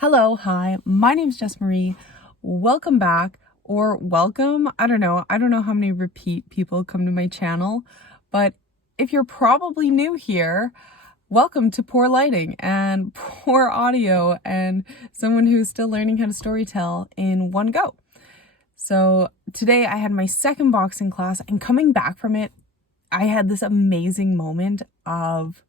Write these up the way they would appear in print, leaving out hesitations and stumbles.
Hello, hi, my name is Jess Marie. Welcome back, or welcome. I don't know how many repeat people come to my channel, but if you're probably new here, welcome to poor lighting and poor audio and someone who's still learning how to storytell in one go. So today I had my second boxing class, and coming back from it, I had this amazing moment of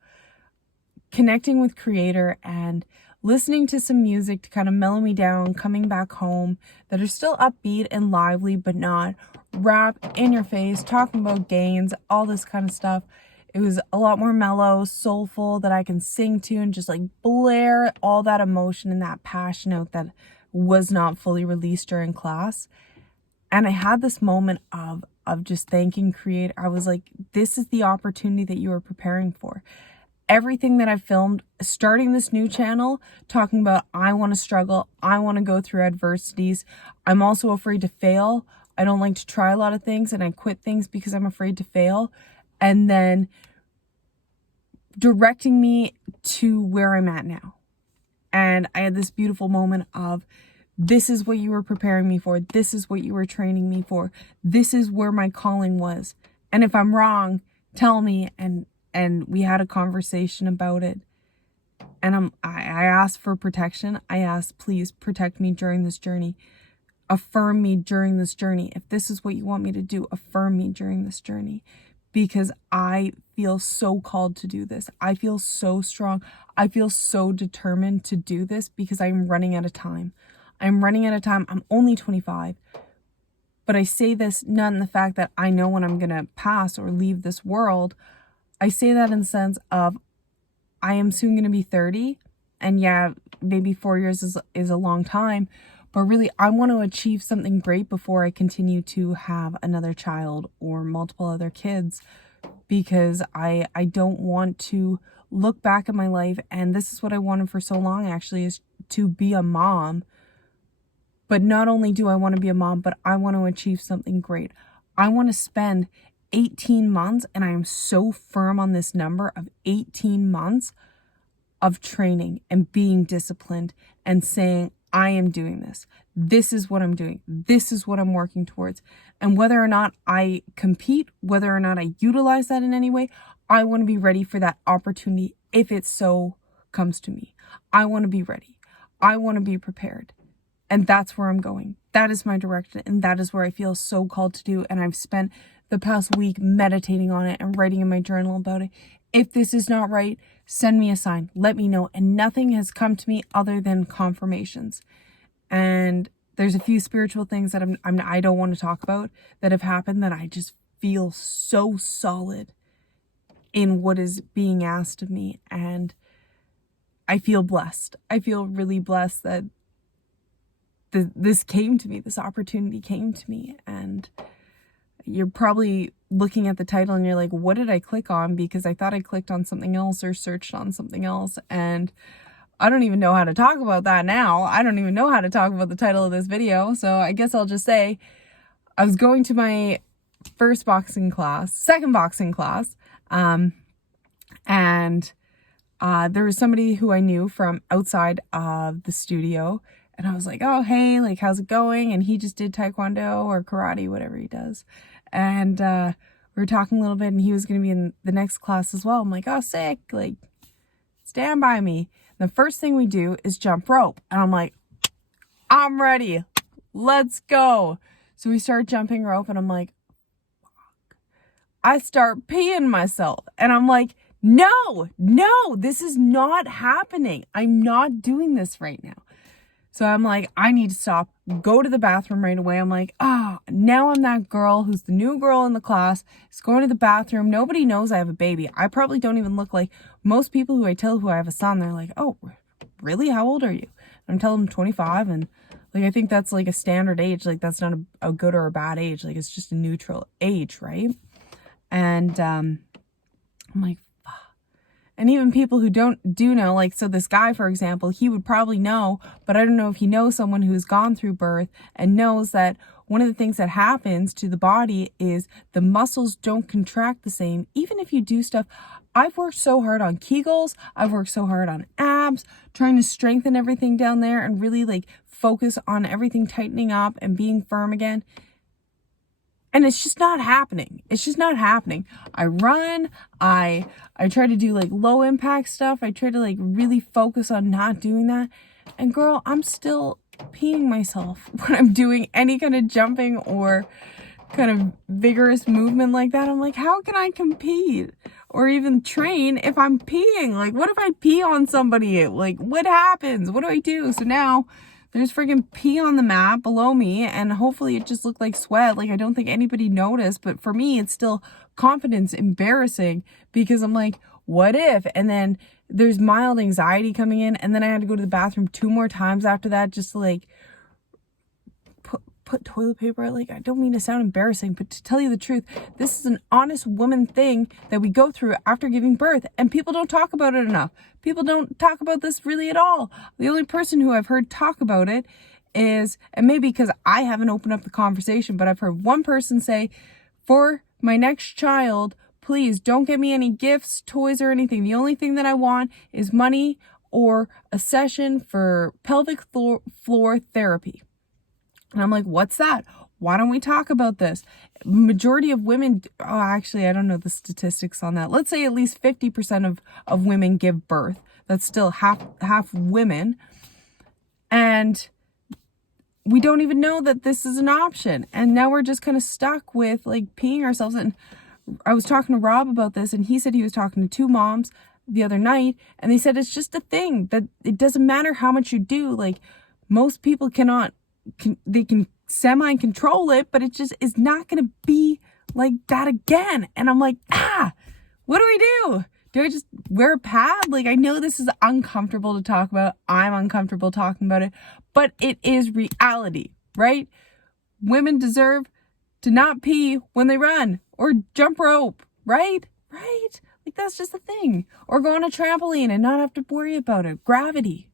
connecting with Creator and listening to some music to kind of mellow me down, coming back home, that are still upbeat and lively, but not rap in your face, talking about gains, all this kind of stuff. It was a lot more mellow, soulful, that I can sing to and just like blare all that emotion and that passion out that was not fully released during class. And I had this moment of just thanking Creator. I was like, this is the opportunity that you were preparing for. Everything that I've filmed, starting this new channel, talking about I want to struggle, I want to go through adversities. I'm also afraid to fail. I don't like to try a lot of things, and I quit things because I'm afraid to fail. And then directing me to where I'm at now. And I had this beautiful moment of, this is what you were preparing me for. This is what you were training me for. This is where my calling was. And if I'm wrong, tell me. And we had a conversation about it. And I asked for protection. I asked, please protect me during this journey. Affirm me during this journey. If this is what you want me to do, affirm me during this journey. Because I feel so called to do this. I feel so strong. I feel so determined to do this because I'm running out of time. I'm running out of time. I'm only 25. But I say this not in the fact that I know when I'm going to pass or leave this world. I say that in the sense of, I am soon going to be 30, and yeah, maybe 4 years is a long time, but really I want to achieve something great before I continue to have another child or multiple other kids, because I don't want to look back at my life, and this is what I wanted for so long actually, is to be a mom. But not only do I want to be a mom, but I want to achieve something great. I want to spend 18 months, and I am so firm on this number of 18 months of training and being disciplined and saying, I am doing this. This is what I'm doing. This is what I'm working towards. And whether or not I compete, whether or not I utilize that in any way, I want to be ready for that opportunity if it so comes to me. I want to be ready. I want to be prepared. And that's where I'm going. That is my direction, and that is where I feel so called to do. And I've spent the past week meditating on it and writing in my journal about it. If this is not right, send me a sign. Let me know. And nothing has come to me other than confirmations. And there's a few spiritual things that I don't want to talk about that have happened, that I just feel so solid in what is being asked of me. And I feel blessed. I feel really blessed that this came to me. This opportunity came to me. And you're probably looking at the title and you're like, what did I click on? Because I thought I clicked on something else or searched on something else. And I don't even know how to talk about that now. I don't even know how to talk about the title of this video. So I guess I'll just say, I was going to my second boxing class. And there was somebody who I knew from outside of the studio. And I was like, oh, hey, like, how's it going? And he just did taekwondo or karate, whatever he does. And we were talking a little bit, and he was going to be in the next class as well. I'm like, oh, sick. Like, stand by me. The first thing we do is jump rope. And I'm like, I'm ready. Let's go. So we start jumping rope, and I'm like, fuck. I start peeing myself. And I'm like, no, this is not happening. I'm not doing this right now. So I'm like, I need to stop, go to the bathroom right away. I'm like, now I'm that girl who's the new girl in the class. Is going to the bathroom. Nobody knows I have a baby. I probably don't even look like most people who I tell who I have a son. They're like, oh, really? How old are you? And I'm telling them 25. And like, I think that's like a standard age. Like, that's not a good or a bad age. Like, it's just a neutral age, right? And I'm like, and even people who do know, like, so this guy, for example, he would probably know, but I don't know if he knows someone who's gone through birth and knows that one of the things that happens to the body is the muscles don't contract the same, even if you do stuff. I've worked so hard on Kegels. I've worked so hard on abs, trying to strengthen everything down there and really like focus on everything tightening up and being firm again. And it's just not happening. It's just not happening. I run, I try to do like low impact stuff. I try to like really focus on not doing that. And girl, I'm still peeing myself when I'm doing any kind of jumping or kind of vigorous movement like that. I'm like, how can I compete or even train if I'm peeing? Like, what if I pee on somebody? Like, what happens? What do I do? So now there's freaking pee on the mat below me, and hopefully it just looked like sweat. Like, I don't think anybody noticed, but for me, it's still confidence embarrassing because I'm like, what if? And then there's mild anxiety coming in, and then I had to go to the bathroom 2 more times after that just to like put toilet paper. Like, I don't mean to sound embarrassing, but to tell you the truth, this is an honest woman thing that we go through after giving birth, and people don't talk about it enough. People don't talk about this really at all. The only person who I've heard talk about it is, and maybe because I haven't opened up the conversation, but I've heard one person say, for my next child, please don't get me any gifts, toys, or anything. The only thing that I want is money or a session for pelvic floor therapy. And I'm like, what's that? Why don't we talk about this? Majority of women, actually, I don't know the statistics on that. Let's say at least 50% of women give birth. That's still half women. And we don't even know that this is an option. And now we're just kind of stuck with like peeing ourselves. And I was talking to Rob about this, and he said he was talking to 2 moms the other night, and they said it's just a thing that it doesn't matter how much you do. Like, most people they can semi-control it, but it just is not going to be like that again. And I'm like, what do we do? Do I just wear a pad? Like, I know this is uncomfortable to talk about. I'm uncomfortable talking about it, but it is reality, right? Women deserve to not pee when they run or jump rope, right? Right? Like, that's just a thing. Or go on a trampoline and not have to worry about it. Gravity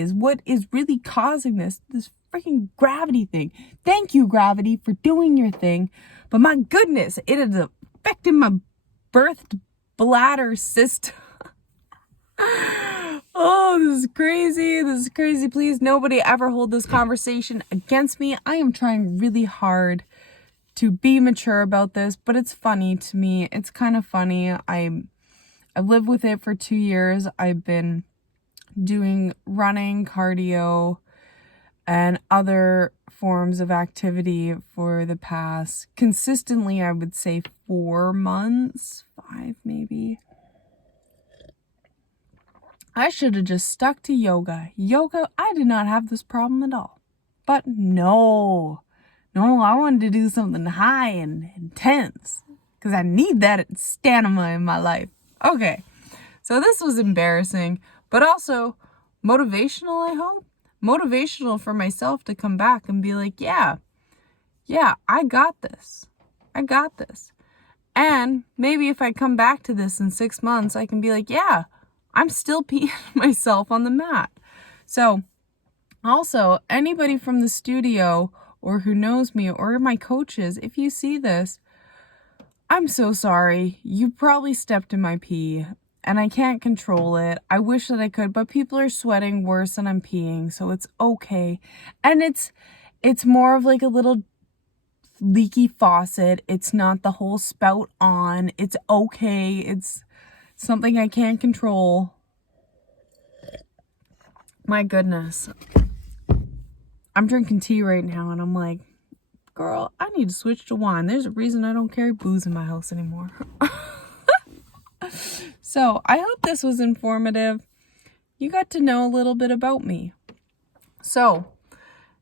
is what is really causing this freaking gravity thing. Thank you, gravity, for doing your thing. But my goodness, it is affecting my birthed bladder system. Oh, this is crazy. This is crazy. Please, nobody ever hold this conversation against me. I am trying really hard to be mature about this, but it's funny to me. It's kind of funny. I've lived with it for 2 years. I've been doing running, cardio, and other forms of activity for the past, consistently, I would say 4 months, 5 maybe. I should have just stuck to yoga. I did not have this problem at all. But no, I wanted to do something high and intense because I need that stamina in my life. Okay, so this was embarrassing, but also motivational, I hope. Motivational for myself to come back and be like, yeah, I got this. And maybe if I come back to this in 6 months, I can be like, yeah, I'm still peeing myself on the mat. So also, anybody from the studio or who knows me or my coaches, if you see this, I'm so sorry. You probably stepped in my pee and I can't control it. I wish that I could, but people are sweating worse than I'm peeing, so it's okay. And it's more of like a little leaky faucet. It's not the whole spout on. It's okay. It's something I can't control. My goodness. I'm drinking tea right now and I'm like, girl, I need to switch to wine. There's a reason I don't carry booze in my house anymore. So I hope this was informative. You got to know a little bit about me. So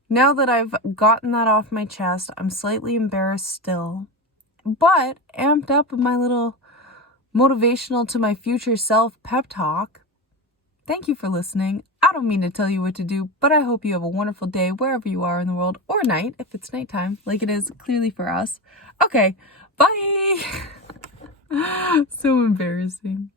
now that I've gotten that off my chest, I'm slightly embarrassed still, but amped up in my little motivational to my future self pep talk. Thank you for listening. I don't mean to tell you what to do, but I hope you have a wonderful day wherever you are in the world, or night if it's nighttime, like it is clearly for us. Okay, bye. So embarrassing.